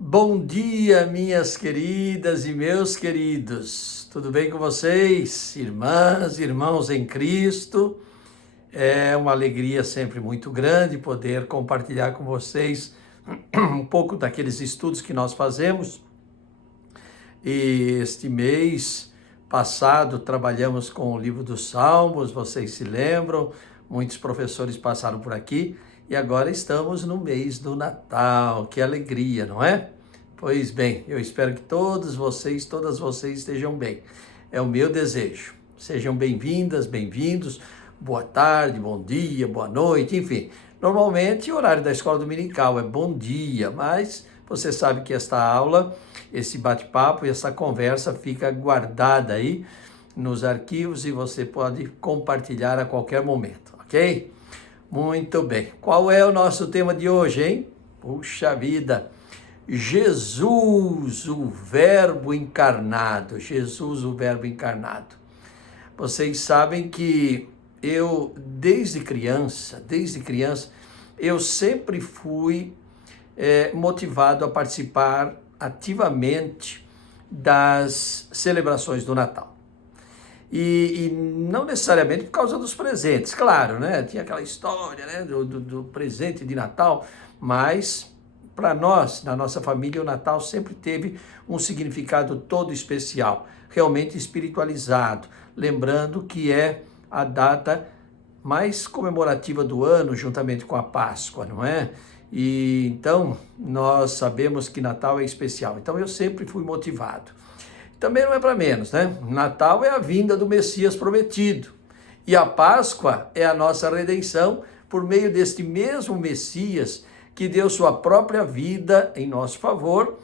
Bom dia, minhas queridas e meus queridos. Tudo bem com vocês? Irmãs, irmãos em Cristo. É uma alegria sempre muito grande poder compartilhar com vocês um pouco daqueles estudos que nós fazemos. E este mês passado trabalhamos com o livro dos Salmos, vocês se lembram? Muitos professores passaram por aqui e agora estamos no mês do Natal. Que alegria, não é? Pois bem, eu espero que todas vocês estejam bem. É o meu desejo. Sejam bem-vindas, bem-vindos. Boa tarde, bom dia, boa noite, enfim. Normalmente o horário da escola dominical é bom dia, mas você sabe que esta aula, esse bate-papo e essa conversa fica guardada aí nos arquivos e você pode compartilhar a qualquer momento, ok? Muito bem. Qual é o nosso tema de hoje, hein? Puxa vida! Jesus, o Verbo encarnado. Jesus, o Verbo encarnado. Vocês sabem que eu, desde criança, eu sempre fui motivado a participar ativamente das celebrações do Natal. E não necessariamente por causa dos presentes, claro, né? Tinha aquela história, né, do presente de Natal, mas para nós, na nossa família, o Natal sempre teve um significado todo especial, realmente espiritualizado, lembrando que é a data mais comemorativa do ano, juntamente com a Páscoa, não é? E então nós sabemos que Natal é especial, então eu sempre fui motivado. Também não é para menos, né? Natal é a vinda do Messias prometido e a Páscoa é a nossa redenção por meio deste mesmo Messias que deu sua própria vida em nosso favor,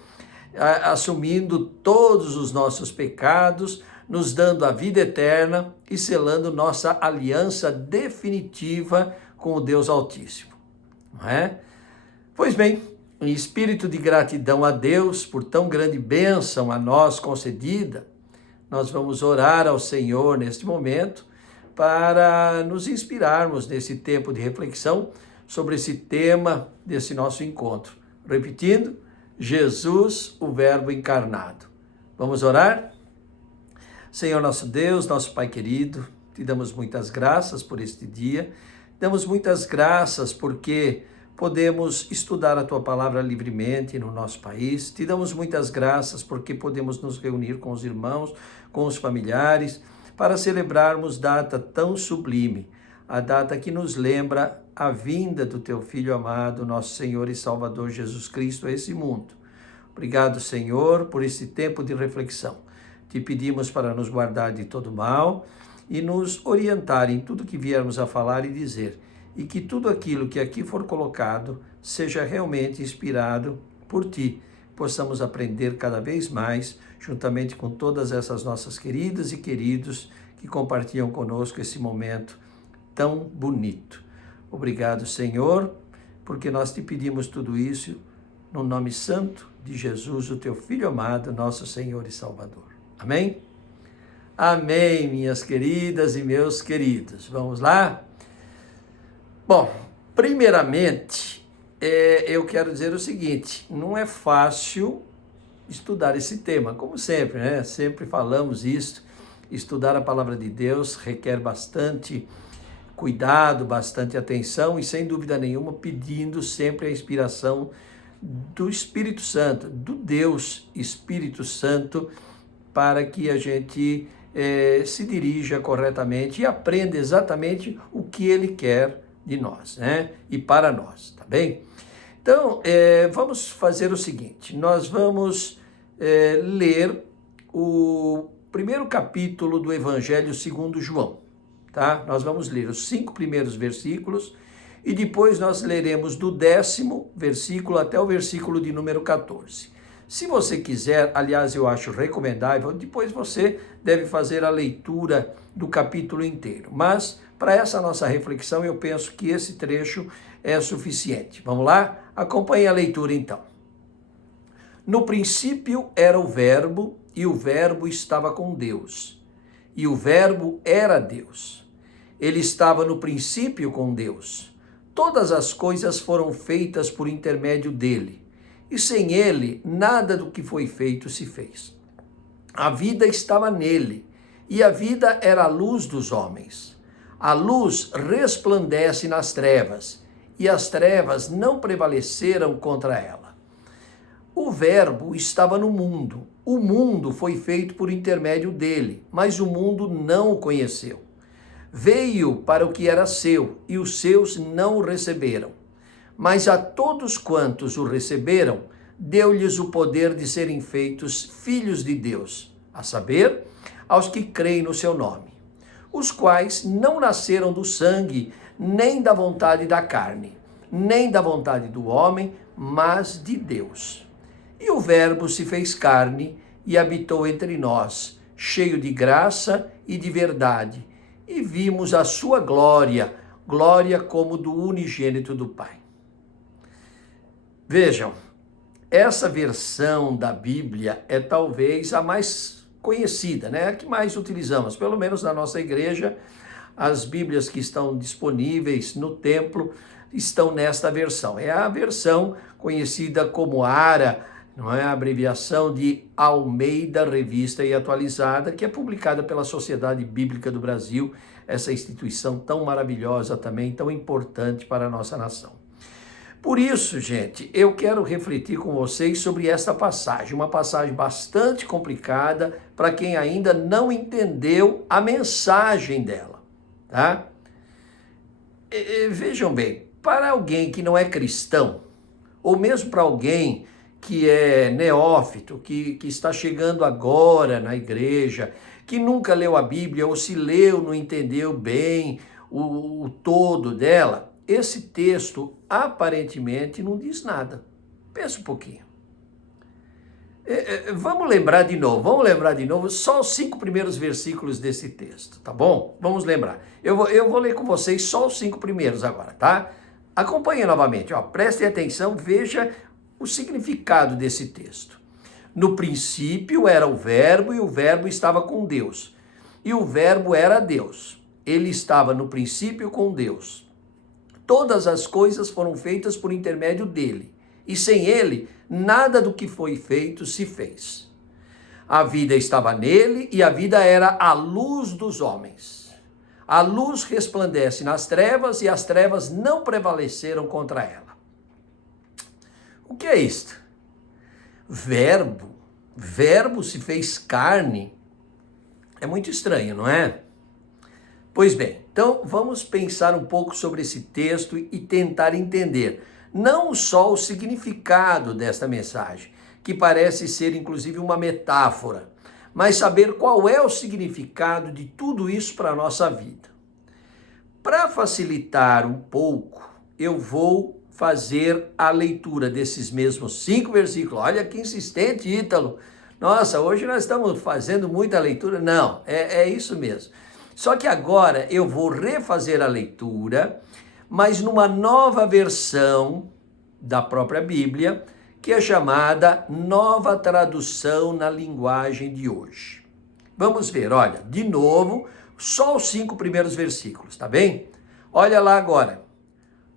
assumindo todos os nossos pecados, nos dando a vida eterna e selando nossa aliança definitiva com o Deus Altíssimo. Não é? Pois bem, em espírito de gratidão a Deus por tão grande bênção a nós concedida, nós vamos orar ao Senhor neste momento para nos inspirarmos nesse tempo de reflexão sobre esse tema desse nosso encontro. Repetindo, Jesus, o Verbo encarnado. Vamos orar? Senhor nosso Deus, nosso Pai querido, te damos muitas graças por este dia, damos muitas graças porque podemos estudar a Tua Palavra livremente no nosso país, te damos muitas graças porque podemos nos reunir com os irmãos, com os familiares, para celebrarmos data tão sublime, a data que nos lembra a vinda do Teu Filho amado, nosso Senhor e Salvador Jesus Cristo a esse mundo. Obrigado, Senhor, por esse tempo de reflexão. Te pedimos para nos guardar de todo mal e nos orientar em tudo que viermos a falar e dizer, e que tudo aquilo que aqui for colocado seja realmente inspirado por Ti. Possamos aprender cada vez mais, juntamente com todas essas nossas queridas e queridos que compartilham conosco esse momento tão bonito. Obrigado, Senhor, porque nós te pedimos tudo isso no nome santo de Jesus, o Teu Filho amado, nosso Senhor e Salvador. Amém? Amém, minhas queridas e meus queridos. Vamos lá? Bom, primeiramente, eu quero dizer o seguinte, não é fácil estudar esse tema, como sempre, né? Sempre falamos isso, estudar a palavra de Deus requer bastante cuidado, bastante atenção e, sem dúvida nenhuma, pedindo sempre a inspiração do Espírito Santo, do Deus Espírito Santo, para que a gente se dirija corretamente e aprenda exatamente o que Ele quer de nós, né? E para nós, tá bem? Então, vamos fazer o seguinte, nós vamos ler o primeiro capítulo do Evangelho segundo João, tá? Nós vamos ler os 5 primeiros versículos e depois nós leremos do 10º versículo até o versículo de número 14. Se você quiser, aliás, eu acho recomendável, depois você deve fazer a leitura do capítulo inteiro. Mas, para essa nossa reflexão, eu penso que esse trecho é suficiente. Vamos lá? Acompanhe a leitura, então. No princípio era o Verbo, e o Verbo estava com Deus. E o Verbo era Deus. Ele estava no princípio com Deus. Todas as coisas foram feitas por intermédio dele, e sem ele, nada do que foi feito se fez. A vida estava nele, e a vida era a luz dos homens. A luz resplandece nas trevas, e as trevas não prevaleceram contra ela. O Verbo estava no mundo. O mundo foi feito por intermédio dele, mas o mundo não o conheceu. Veio para o que era seu, e os seus não o receberam. Mas a todos quantos o receberam, deu-lhes o poder de serem feitos filhos de Deus, a saber, aos que creem no seu nome, os quais não nasceram do sangue, nem da vontade da carne, nem da vontade do homem, mas de Deus. E o Verbo se fez carne e habitou entre nós, cheio de graça e de verdade, e vimos a sua glória, glória como do unigênito do Pai. Vejam, essa versão da Bíblia é talvez a mais conhecida, né? A que mais utilizamos, pelo menos na nossa igreja. As Bíblias que estão disponíveis no templo estão nesta versão. É a versão conhecida como ARA, não é? A abreviação de Almeida Revista e Atualizada, que é publicada pela Sociedade Bíblica do Brasil, essa instituição tão maravilhosa também, tão importante para a nossa nação. Por isso, gente, eu quero refletir com vocês sobre esta passagem, uma passagem bastante complicada para quem ainda não entendeu a mensagem dela, tá? Vejam bem, para alguém que não é cristão, ou mesmo para alguém que é neófito, que está chegando agora na igreja, que nunca leu a Bíblia, ou se leu, não entendeu bem o todo dela, esse texto aparentemente não diz nada. Pensa um pouquinho. Vamos lembrar de novo, só os 5 primeiros versículos desse texto, tá bom? Vamos lembrar. Eu vou ler com vocês só os 5 primeiros agora, tá? Acompanhe novamente, ó, prestem atenção, veja o significado desse texto. No princípio era o Verbo, e o Verbo estava com Deus. E o Verbo era Deus. Ele estava no princípio com Deus. Todas as coisas foram feitas por intermédio dele, e sem ele, nada do que foi feito se fez. A vida estava nele, e a vida era a luz dos homens. A luz resplandece nas trevas, e as trevas não prevaleceram contra ela. O que é isto? Verbo se fez carne. É muito estranho, não é? Pois bem, então vamos pensar um pouco sobre esse texto e tentar entender não só o significado desta mensagem, que parece ser inclusive uma metáfora, mas saber qual é o significado de tudo isso para a nossa vida. Para facilitar um pouco, eu vou fazer a leitura desses mesmos 5 versículos. Olha que insistente, Ítalo. Nossa, hoje nós estamos fazendo muita leitura. Não, é isso mesmo. Só que agora eu vou refazer a leitura, mas numa nova versão da própria Bíblia, que é chamada Nova Tradução na Linguagem de Hoje. Vamos ver, olha, de novo, só os 5 primeiros versículos, tá bem? Olha lá agora.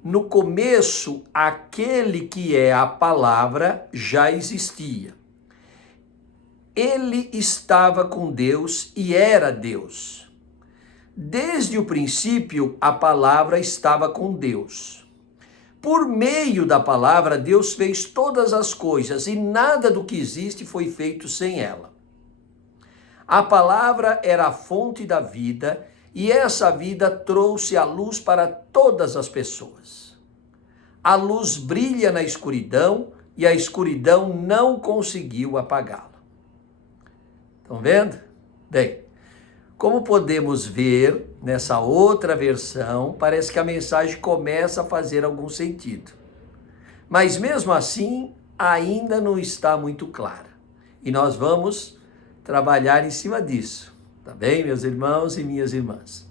No começo, aquele que é a palavra já existia. Ele estava com Deus e era Deus. Desde o princípio, a palavra estava com Deus. Por meio da palavra, Deus fez todas as coisas e nada do que existe foi feito sem ela. A palavra era a fonte da vida e essa vida trouxe a luz para todas as pessoas. A luz brilha na escuridão e a escuridão não conseguiu apagá-la. Estão vendo? Bem, como podemos ver nessa outra versão, parece que a mensagem começa a fazer algum sentido. Mas mesmo assim, ainda não está muito clara. E nós vamos trabalhar em cima disso. Tá bem, meus irmãos e minhas irmãs?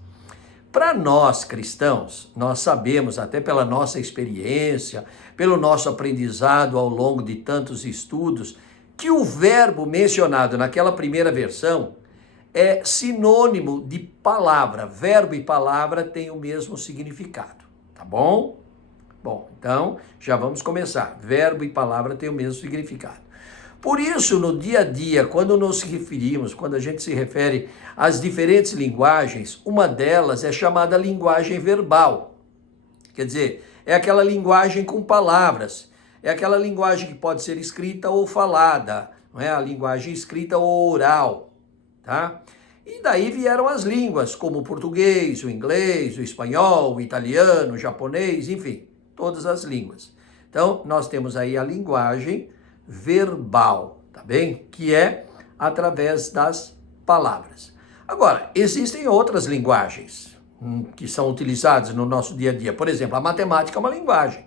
Para nós cristãos, nós sabemos, até pela nossa experiência, pelo nosso aprendizado ao longo de tantos estudos, que o verbo mencionado naquela primeira versão é sinônimo de palavra. Verbo e palavra têm o mesmo significado, tá bom? Bom, então já vamos começar. Verbo e palavra têm o mesmo significado. Por isso, no dia a dia, quando nos referimos, quando a gente se refere às diferentes linguagens, uma delas é chamada linguagem verbal. Quer dizer, é aquela linguagem com palavras, é aquela linguagem que pode ser escrita ou falada, não é a linguagem escrita ou oral, tá? E daí vieram as línguas, como o português, o inglês, o espanhol, o italiano, o japonês, enfim, todas as línguas. Então, nós temos aí a linguagem verbal, tá bem? Que é através das palavras. Agora, existem outras linguagens que são utilizadas no nosso dia a dia. Por exemplo, a matemática é uma linguagem.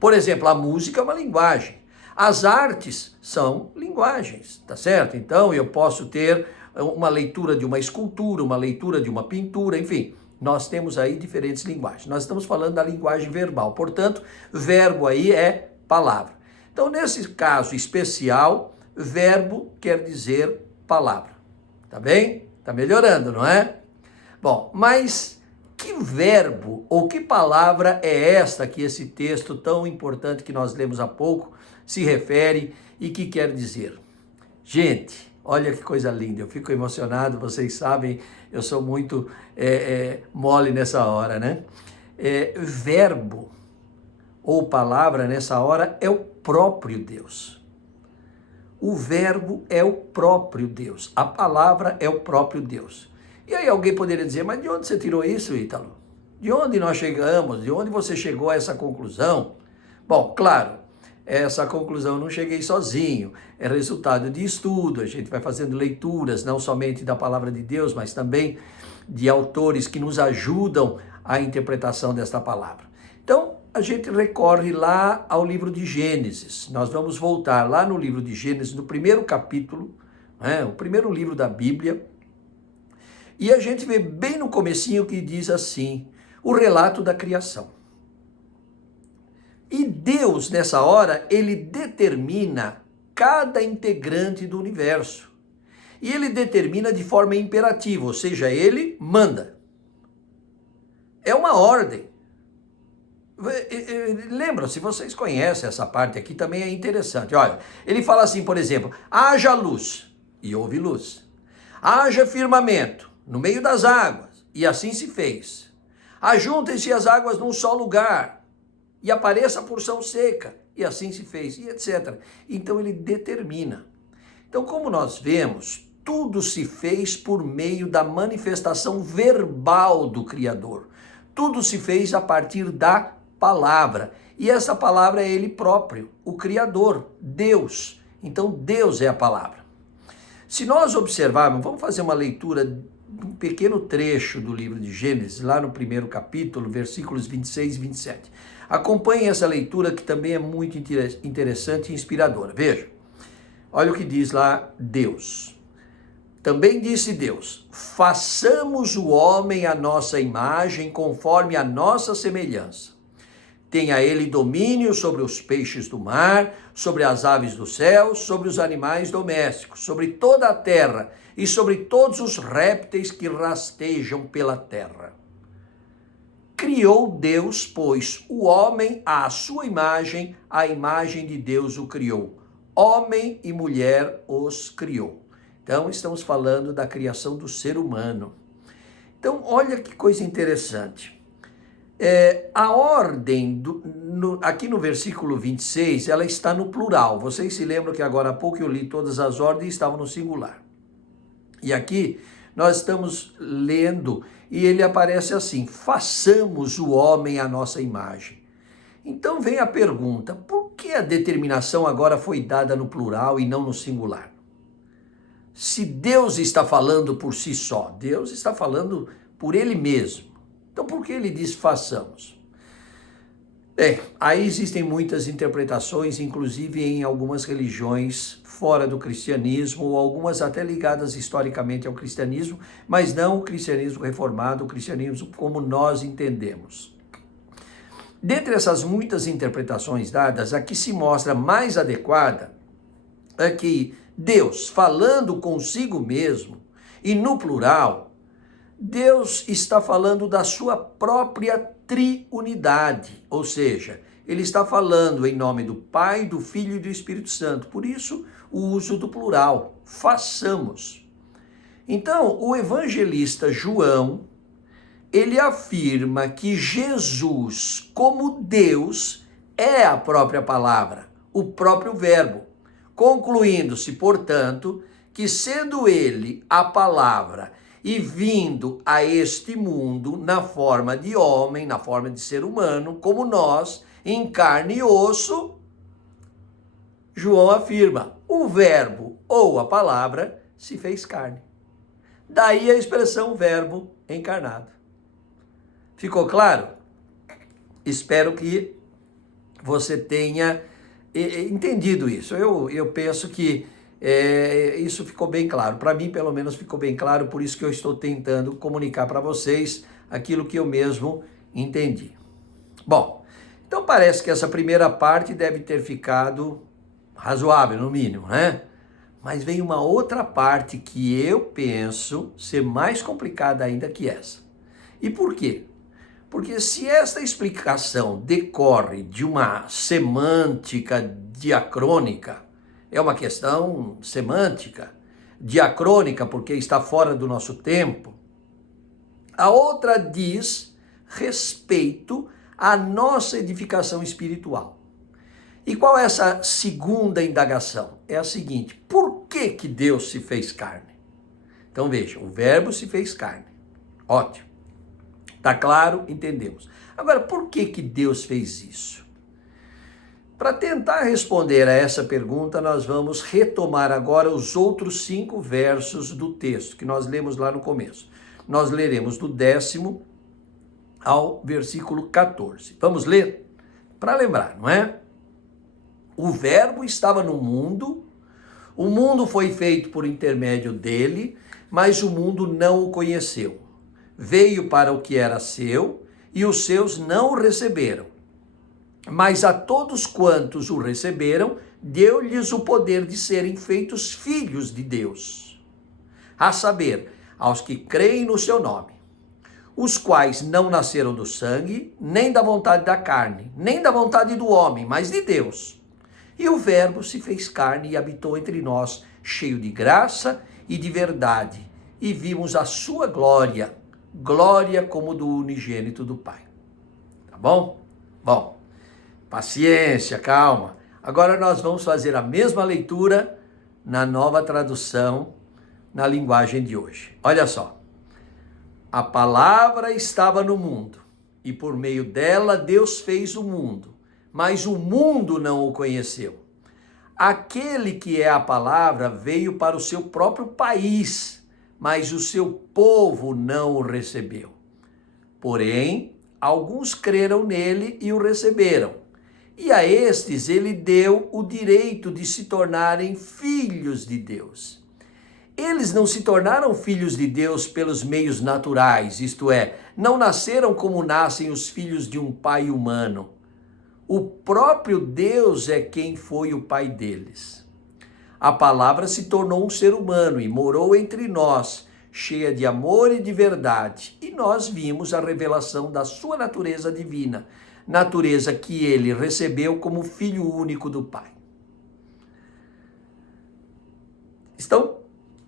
Por exemplo, a música é uma linguagem. As artes são linguagens, tá certo? Então, eu posso ter uma leitura de uma escultura, uma leitura de uma pintura, enfim. Nós temos aí diferentes linguagens. Nós estamos falando da linguagem verbal. Portanto, verbo aí é palavra. Então, nesse caso especial, verbo quer dizer palavra. Tá bem? Tá melhorando, não é? Bom, mas que verbo ou que palavra é esta que esse texto tão importante que nós lemos há pouco se refere e que quer dizer? Gente, olha que coisa linda, eu fico emocionado, vocês sabem, eu sou muito mole nessa hora, né? Verbo ou palavra nessa hora é o próprio Deus. O verbo é o próprio Deus. A palavra é o próprio Deus. E aí alguém poderia dizer, mas de onde você tirou isso, Ítalo? De onde nós chegamos? De onde você chegou a essa conclusão? Bom, claro, essa conclusão não cheguei sozinho. É resultado de estudo. A gente vai fazendo leituras, não somente da palavra de Deus, mas também de autores que nos ajudam à interpretação desta palavra. Então, a gente recorre lá ao livro de Gênesis. Nós vamos voltar lá no livro de Gênesis, no primeiro capítulo, o primeiro livro da Bíblia, e a gente vê bem no comecinho que diz assim, o relato da criação. E Deus, nessa hora, ele determina cada integrante do universo. E ele determina de forma imperativa, ou seja, ele manda. É uma ordem. Lembram, se vocês conhecem essa parte aqui, também é interessante. Olha, ele fala assim, por exemplo, haja luz, e houve luz. Haja firmamento, no meio das águas, e assim se fez. Ajuntem-se as águas num só lugar, e apareça a porção seca, e assim se fez, e etc. Então ele determina. Então, como nós vemos, tudo se fez por meio da manifestação verbal do Criador. Tudo se fez a partir da palavra. E essa palavra é ele próprio, o Criador, Deus. Então, Deus é a palavra. Se nós observarmos, vamos fazer uma leitura de um pequeno trecho do livro de Gênesis, lá no primeiro capítulo, versículos 26 e 27. Acompanhem essa leitura que também é muito interessante e inspiradora. Veja, olha o que diz lá Deus. Também disse Deus, façamos o homem à nossa imagem, conforme a nossa semelhança. Tenha ele domínio sobre os peixes do mar, sobre as aves do céu, sobre os animais domésticos, sobre toda a terra e sobre todos os répteis que rastejam pela terra. Criou Deus, pois, o homem à sua imagem, a imagem de Deus o criou. Homem e mulher os criou. Então, estamos falando da criação do ser humano. Então, olha que coisa interessante. A ordem, aqui no versículo 26, ela está no plural. Vocês se lembram que agora há pouco eu li todas as ordens e estavam no singular. E aqui nós estamos lendo e ele aparece assim, façamos o homem à nossa imagem. Então vem a pergunta, por que a determinação agora foi dada no plural e não no singular? Se Deus está falando por si só, Deus está falando por ele mesmo. Então, por que ele diz façamos? Aí existem muitas interpretações, inclusive em algumas religiões fora do cristianismo, ou algumas até ligadas historicamente ao cristianismo, mas não o cristianismo reformado, o cristianismo como nós entendemos. Dentre essas muitas interpretações dadas, a que se mostra mais adequada é que Deus, falando consigo mesmo, e no plural, Deus está falando da sua própria triunidade, ou seja, ele está falando em nome do Pai, do Filho e do Espírito Santo. Por isso, o uso do plural, façamos. Então, o evangelista João, ele afirma que Jesus, como Deus, é a própria palavra, o próprio verbo, concluindo-se, portanto, que sendo ele a palavra e vindo a este mundo na forma de homem, na forma de ser humano, como nós, em carne e osso, João afirma, o verbo ou a palavra se fez carne. Daí a expressão verbo encarnado. Ficou claro? Espero que você tenha entendido isso. Eu penso que isso ficou bem claro. Para mim, pelo menos, ficou bem claro. Por isso que eu estou tentando comunicar para vocês aquilo que eu mesmo entendi. Bom, então parece que essa primeira parte deve ter ficado razoável, no mínimo, né? Mas vem uma outra parte que eu penso ser mais complicada ainda que essa. E por quê? Porque se esta explicação decorre de uma semântica diacrônica, é uma questão semântica, diacrônica porque está fora do nosso tempo, a outra diz respeito à nossa edificação espiritual. E qual é essa segunda indagação? É a seguinte, por que Deus se fez carne? Então veja, o verbo se fez carne. Ótimo. Tá claro? Entendemos. Agora, por que Deus fez isso? Para tentar responder a essa pergunta, nós vamos retomar agora os outros 5 versos do texto que nós lemos lá no começo. Nós leremos do 10º ao versículo 14. Vamos ler? Para lembrar, não é? O verbo estava no mundo, o mundo foi feito por intermédio dele, mas o mundo não o conheceu. Veio para o que era seu, e os seus não o receberam. Mas a todos quantos o receberam, deu-lhes o poder de serem feitos filhos de Deus. A saber, aos que creem no seu nome, os quais não nasceram do sangue, nem da vontade da carne, nem da vontade do homem, mas de Deus. E o verbo se fez carne e habitou entre nós, cheio de graça e de verdade, e vimos a sua glória, glória como do unigênito do Pai. Tá bom? Bom, paciência, calma. Agora nós vamos fazer a mesma leitura na nova tradução, na linguagem de hoje. Olha só. A palavra estava no mundo, e por meio dela Deus fez o mundo, mas o mundo não o conheceu. Aquele que é a palavra veio para o seu próprio país, mas o seu povo não o recebeu. Porém, alguns creram nele e o receberam. E a estes ele deu o direito de se tornarem filhos de Deus. Eles não se tornaram filhos de Deus pelos meios naturais, isto é, não nasceram como nascem os filhos de um pai humano. O próprio Deus é quem foi o pai deles. A palavra se tornou um ser humano e morou entre nós, cheia de amor e de verdade, e nós vimos a revelação da sua natureza divina, natureza que ele recebeu como filho único do Pai. Estão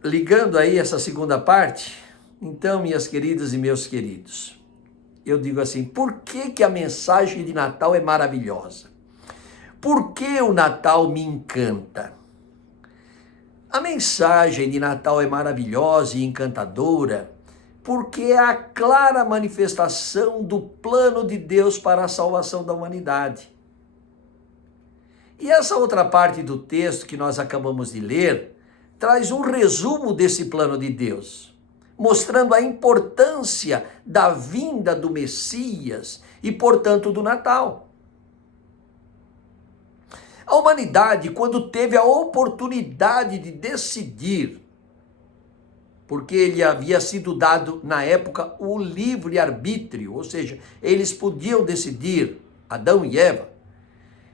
ligando aí essa segunda parte? Então, minhas queridas e meus queridos, eu digo assim, por que a mensagem de Natal é maravilhosa? Por que o Natal me encanta? A mensagem de Natal é maravilhosa e encantadora porque é a clara manifestação do plano de Deus para a salvação da humanidade. E essa outra parte do texto que nós acabamos de ler traz um resumo desse plano de Deus, mostrando a importância da vinda do Messias e, portanto, do Natal. A humanidade, quando teve a oportunidade de decidir, porque ele havia sido dado, na época, o livre-arbítrio, ou seja, eles podiam decidir, Adão e Eva,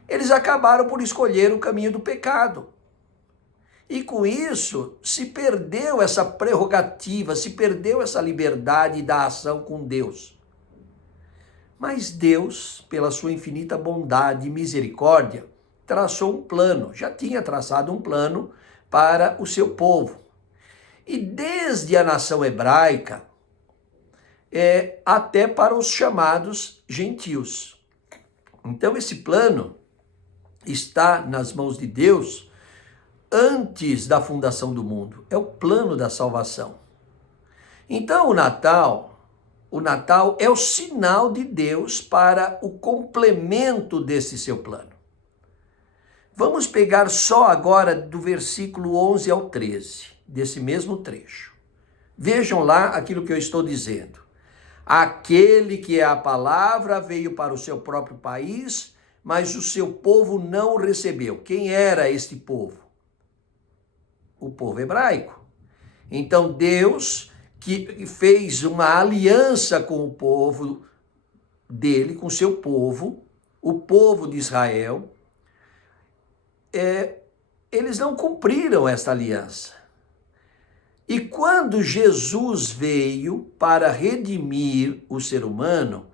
eles acabaram por escolher o caminho do pecado. E com isso se perdeu essa prerrogativa, se perdeu essa liberdade da ação com Deus. Mas Deus, pela sua infinita bondade e misericórdia, traçou um plano, já tinha traçado um plano para o seu povo. E desde a nação hebraica, até para os chamados gentios. Então esse plano está nas mãos de Deus antes da fundação do mundo. É o plano da salvação. Então o Natal é o sinal de Deus para o complemento desse seu plano. Vamos pegar só agora do versículo 11 ao 13, desse mesmo trecho. Vejam lá aquilo que eu estou dizendo. Aquele que é a palavra veio para o seu próprio país, mas o seu povo não o recebeu. Quem era este povo? O povo hebraico. Então Deus, que fez uma aliança com o povo dele, com o seu povo, o povo de Israel, eles não cumpriram esta aliança. E quando Jesus veio para redimir o ser humano,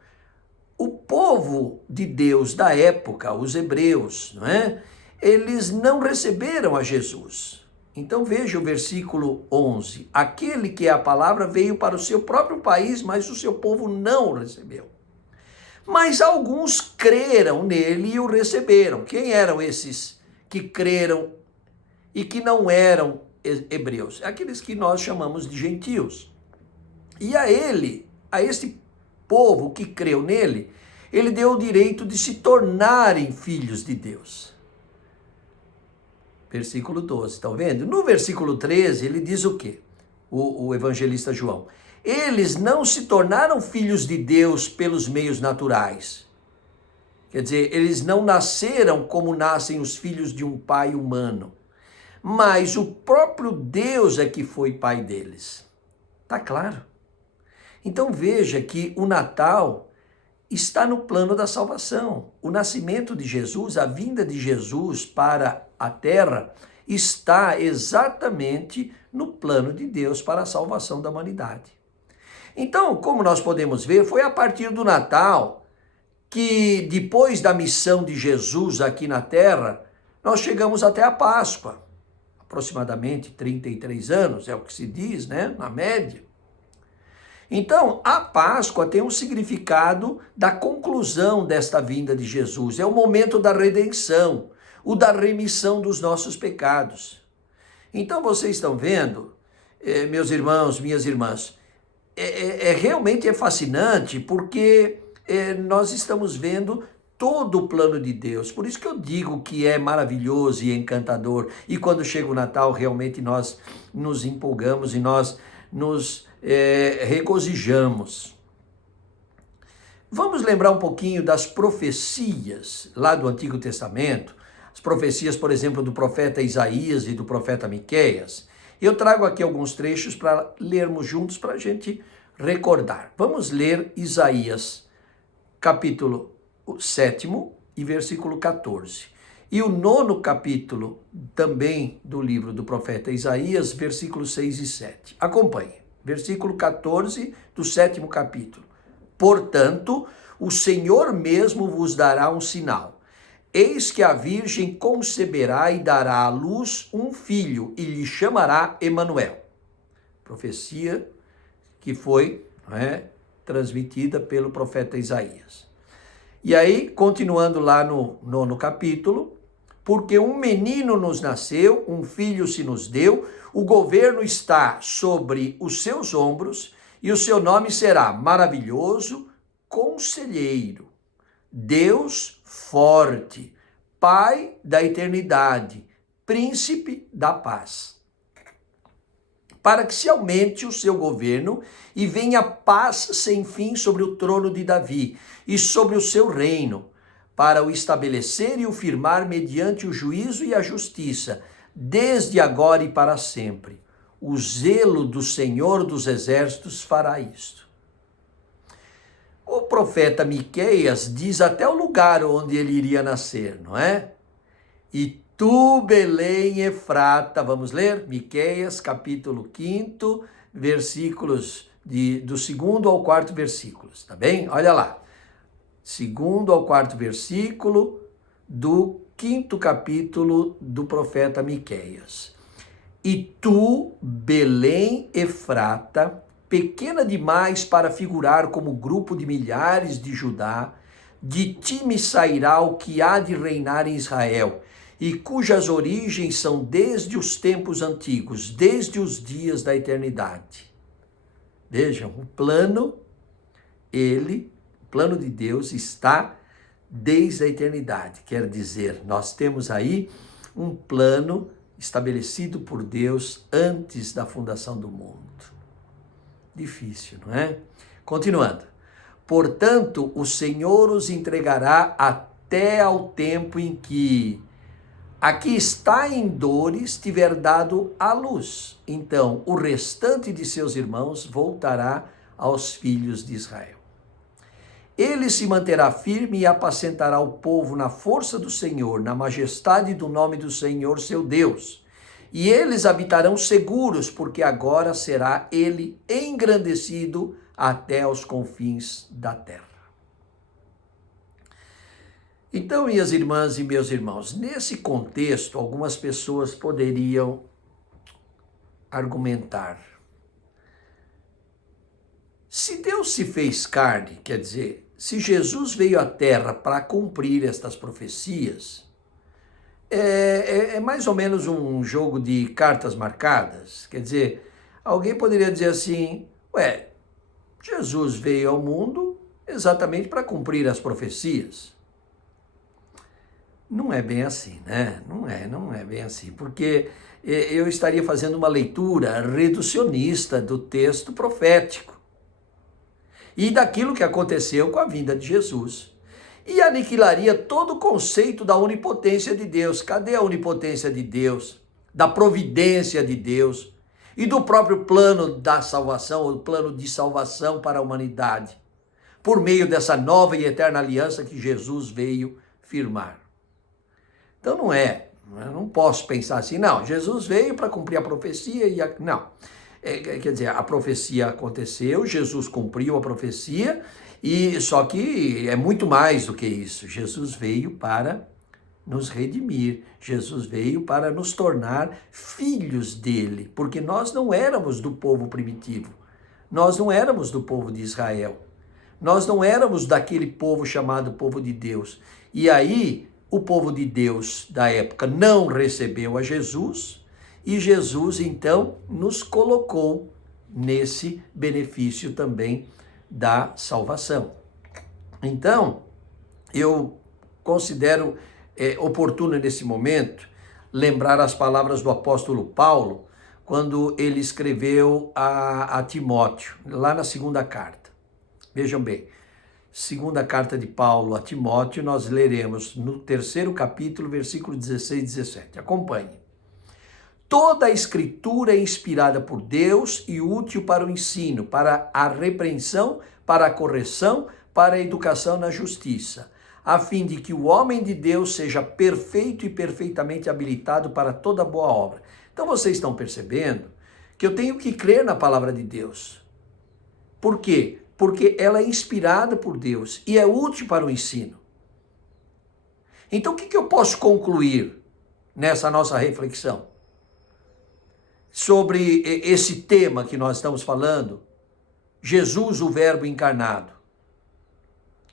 o povo de Deus da época, os hebreus, não é? Eles não receberam a Jesus. Então veja o versículo 11. Aquele que é a palavra veio para o seu próprio país, mas o seu povo não o recebeu. Mas alguns creram nele e o receberam. Quem eram esses que creram e que não eram hebreus? Aqueles que nós chamamos de gentios. E a este povo que creu nele, ele deu o direito de se tornarem filhos de Deus. Versículo 12, estão vendo? No versículo 13, ele diz o quê? O evangelista João. Eles não se tornaram filhos de Deus pelos meios naturais. Quer dizer, eles não nasceram como nascem os filhos de um pai humano. Mas o próprio Deus é que foi pai deles. Tá claro? Então veja que o Natal está no plano da salvação. O nascimento de Jesus, a vinda de Jesus para a terra, está exatamente no plano de Deus para a salvação da humanidade. Então, como nós podemos ver, foi a partir do Natal que, depois da missão de Jesus aqui na terra, nós chegamos até a Páscoa. Aproximadamente 33 anos, é o que se diz, né? Na média. Então, a Páscoa tem um significado da conclusão desta vinda de Jesus. É o momento da redenção, o da remissão dos nossos pecados. Então, vocês estão vendo, meus irmãos, minhas irmãs, realmente fascinante, porque nós estamos vendo todo o plano de Deus. Por isso que eu digo que é maravilhoso e encantador. E quando chega o Natal, realmente nós nos empolgamos e nós nos regozijamos. Vamos lembrar um pouquinho das profecias lá do Antigo Testamento, as profecias, por exemplo, do profeta Isaías e do profeta Miqueias. Eu trago aqui alguns trechos para lermos juntos, para a gente recordar. Vamos ler Isaías, capítulo 7 e versículo 14. E o 9º capítulo também do livro do profeta Isaías, versículos 6 e 7. Acompanhe. Versículo 14 do 7º capítulo. Portanto, o Senhor mesmo vos dará um sinal. Eis que a virgem conceberá e dará à luz um filho, e lhe chamará Emanuel. Profecia que foi transmitida pelo profeta Isaías. E aí, continuando lá no 9º capítulo, porque um menino nos nasceu, um filho se nos deu, o governo está sobre os seus ombros, e o seu nome será Maravilhoso, Conselheiro, Deus Forte, Pai da Eternidade, Príncipe da Paz. Para que se aumente o seu governo e venha paz sem fim sobre o trono de Davi e sobre o seu reino, para o estabelecer e o firmar mediante o juízo e a justiça, desde agora e para sempre. O zelo do Senhor dos Exércitos fará isto. O profeta Miqueias diz até o lugar onde ele iria nascer, não é? E Tu, Belém Efrata, vamos ler? Miqueias, capítulo 5, versículos do 2º ao 4º versículos, tá bem? Olha lá, 2º ao 4º versículo do 5º capítulo do profeta Miqueias. E tu, Belém Efrata, pequena demais para figurar como grupo de milhares de Judá, de ti me sairá o que há de reinar em Israel, e cujas origens são desde os tempos antigos, desde os dias da eternidade. Vejam, o plano de Deus está desde a eternidade. Quer dizer, nós temos aí um plano estabelecido por Deus antes da fundação do mundo. Difícil, não é? Continuando. Portanto, o Senhor os entregará até ao tempo em que aqui está em dores tiver dado à luz. Então, o restante de seus irmãos voltará aos filhos de Israel. Ele se manterá firme e apacentará o povo na força do Senhor, na majestade do nome do Senhor, seu Deus. E eles habitarão seguros, porque agora será ele engrandecido até aos confins da terra. Então, minhas irmãs e meus irmãos, nesse contexto, algumas pessoas poderiam argumentar. Se Deus se fez carne, quer dizer, se Jesus veio à terra para cumprir estas profecias, é mais ou menos um jogo de cartas marcadas. Quer dizer, alguém poderia dizer assim, Jesus veio ao mundo exatamente para cumprir as profecias. Não é bem assim, né? Não é bem assim, porque eu estaria fazendo uma leitura reducionista do texto profético e daquilo que aconteceu com a vinda de Jesus. E aniquilaria todo o conceito da onipotência de Deus. Cadê a onipotência de Deus? Da providência de Deus e do próprio plano da salvação, o plano de salvação para a humanidade, por meio dessa nova e eterna aliança que Jesus veio firmar. Então eu não posso pensar assim, não, Jesus veio para cumprir a profecia e não. Quer dizer, a profecia aconteceu, Jesus cumpriu a profecia, e só que é muito mais do que isso. Jesus veio para nos redimir, Jesus veio para nos tornar filhos dele, porque nós não éramos do povo primitivo, nós não éramos do povo de Israel, nós não éramos daquele povo chamado povo de Deus. E aí, o povo de Deus da época não recebeu a Jesus, e Jesus, então, nos colocou nesse benefício também da salvação. Então, eu considero oportuno nesse momento lembrar as palavras do apóstolo Paulo, quando ele escreveu a Timóteo, lá na 2ª carta. Vejam bem, 2ª carta de Paulo a Timóteo, nós leremos no 3º capítulo, versículo 16 e 17. Acompanhe. Toda a escritura é inspirada por Deus e útil para o ensino, para a repreensão, para a correção, para a educação na justiça, a fim de que o homem de Deus seja perfeito e perfeitamente habilitado para toda boa obra. Então vocês estão percebendo que eu tenho que crer na palavra de Deus. Por quê? Porque ela é inspirada por Deus e é útil para o ensino. Então o que eu posso concluir nessa nossa reflexão sobre esse tema que nós estamos falando, Jesus, o Verbo encarnado?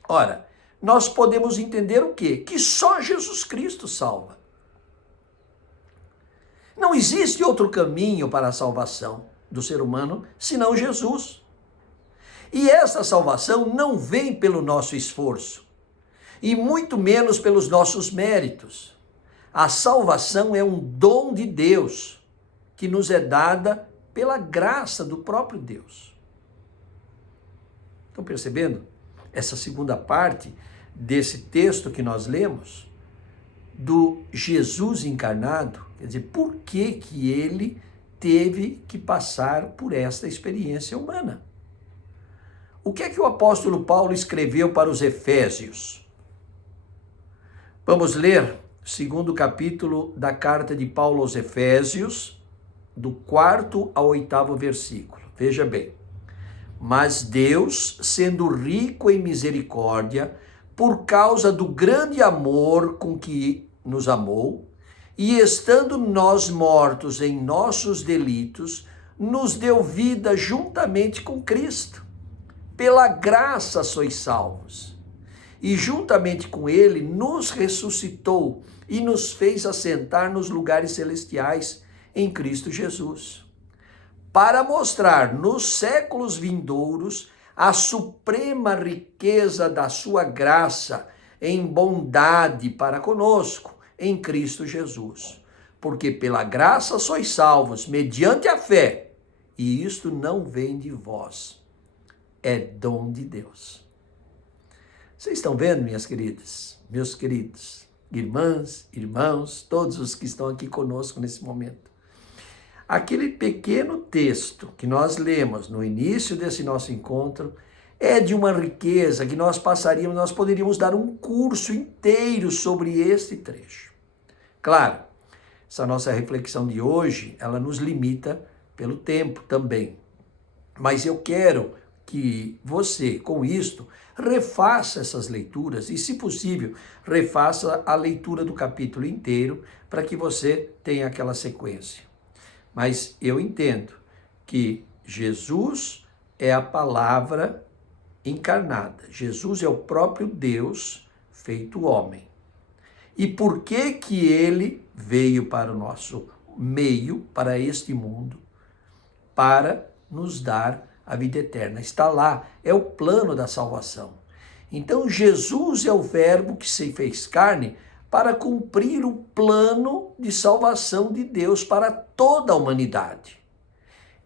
Ora, nós podemos entender o quê? Que só Jesus Cristo salva. Não existe outro caminho para a salvação do ser humano senão Jesus. E essa salvação não vem pelo nosso esforço, e muito menos pelos nossos méritos. A salvação é um dom de Deus, que nos é dada pela graça do próprio Deus. Estão percebendo? Essa segunda parte desse texto que nós lemos, do Jesus encarnado, quer dizer, por que ele teve que passar por esta experiência humana? O que é que o apóstolo Paulo escreveu para os Efésios? Vamos ler segundo capítulo da carta de Paulo aos Efésios, do 4º ao 8º versículo. Veja bem. Mas Deus, sendo rico em misericórdia, por causa do grande amor com que nos amou, e estando nós mortos em nossos delitos, nos deu vida juntamente com Cristo. Pela graça sois salvos. E juntamente com ele nos ressuscitou e nos fez assentar nos lugares celestiais em Cristo Jesus, para mostrar nos séculos vindouros a suprema riqueza da sua graça em bondade para conosco em Cristo Jesus. Porque pela graça sois salvos mediante a fé, e isto não vem de vós, é dom de Deus. Vocês estão vendo, minhas queridas, meus queridos, irmãs, irmãos, todos os que estão aqui conosco nesse momento. Aquele pequeno texto que nós lemos no início desse nosso encontro é de uma riqueza que nós poderíamos dar um curso inteiro sobre este trecho. Claro, essa nossa reflexão de hoje, ela nos limita pelo tempo também. Mas eu quero que você, com isto, refaça essas leituras e, se possível, refaça a leitura do capítulo inteiro para que você tenha aquela sequência. Mas eu entendo que Jesus é a palavra encarnada. Jesus é o próprio Deus feito homem. E por que ele veio para o nosso meio, para este mundo? Para nos dar a vida eterna. Está lá, é o plano da salvação. Então Jesus é o verbo que se fez carne para cumprir o plano de salvação de Deus para toda a humanidade.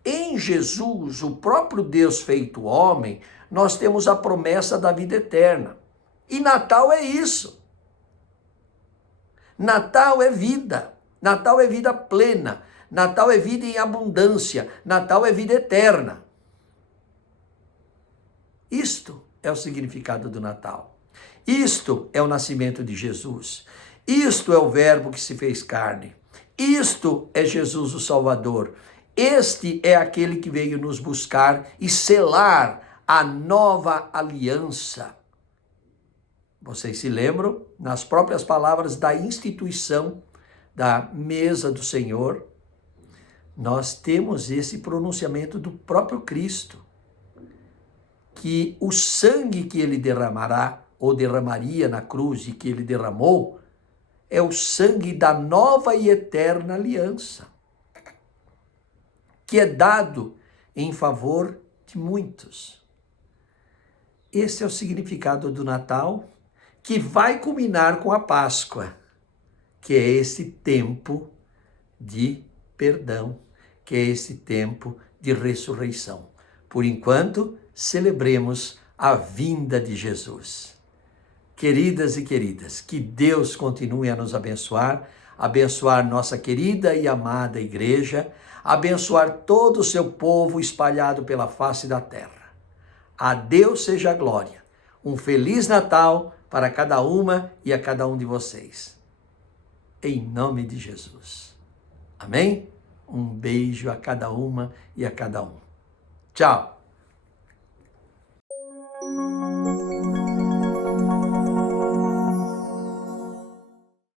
Em Jesus, o próprio Deus feito homem, nós temos a promessa da vida eterna. E Natal é isso. Natal é vida. Natal é vida plena. Natal é vida em abundância. Natal é vida eterna. Isto é o significado do Natal. Isto é o nascimento de Jesus. Isto é o verbo que se fez carne. Isto é Jesus o Salvador. Este é aquele que veio nos buscar e selar a nova aliança. Vocês se lembram, nas próprias palavras da instituição da mesa do Senhor, nós temos esse pronunciamento do próprio Cristo, que o sangue que ele derramará, ou derramaria na cruz e que ele derramou, é o sangue da nova e eterna aliança, que é dado em favor de muitos. Esse é o significado do Natal, que vai culminar com a Páscoa, que é esse tempo de perdão, que é esse tempo de ressurreição. Por enquanto, celebremos a vinda de Jesus. Queridas e queridas, que Deus continue a nos abençoar, abençoar nossa querida e amada igreja, abençoar todo o seu povo espalhado pela face da terra. A Deus seja a glória. Um Feliz Natal para cada uma e a cada um de vocês. Em nome de Jesus. Amém? Um beijo a cada uma e a cada um. Tchau.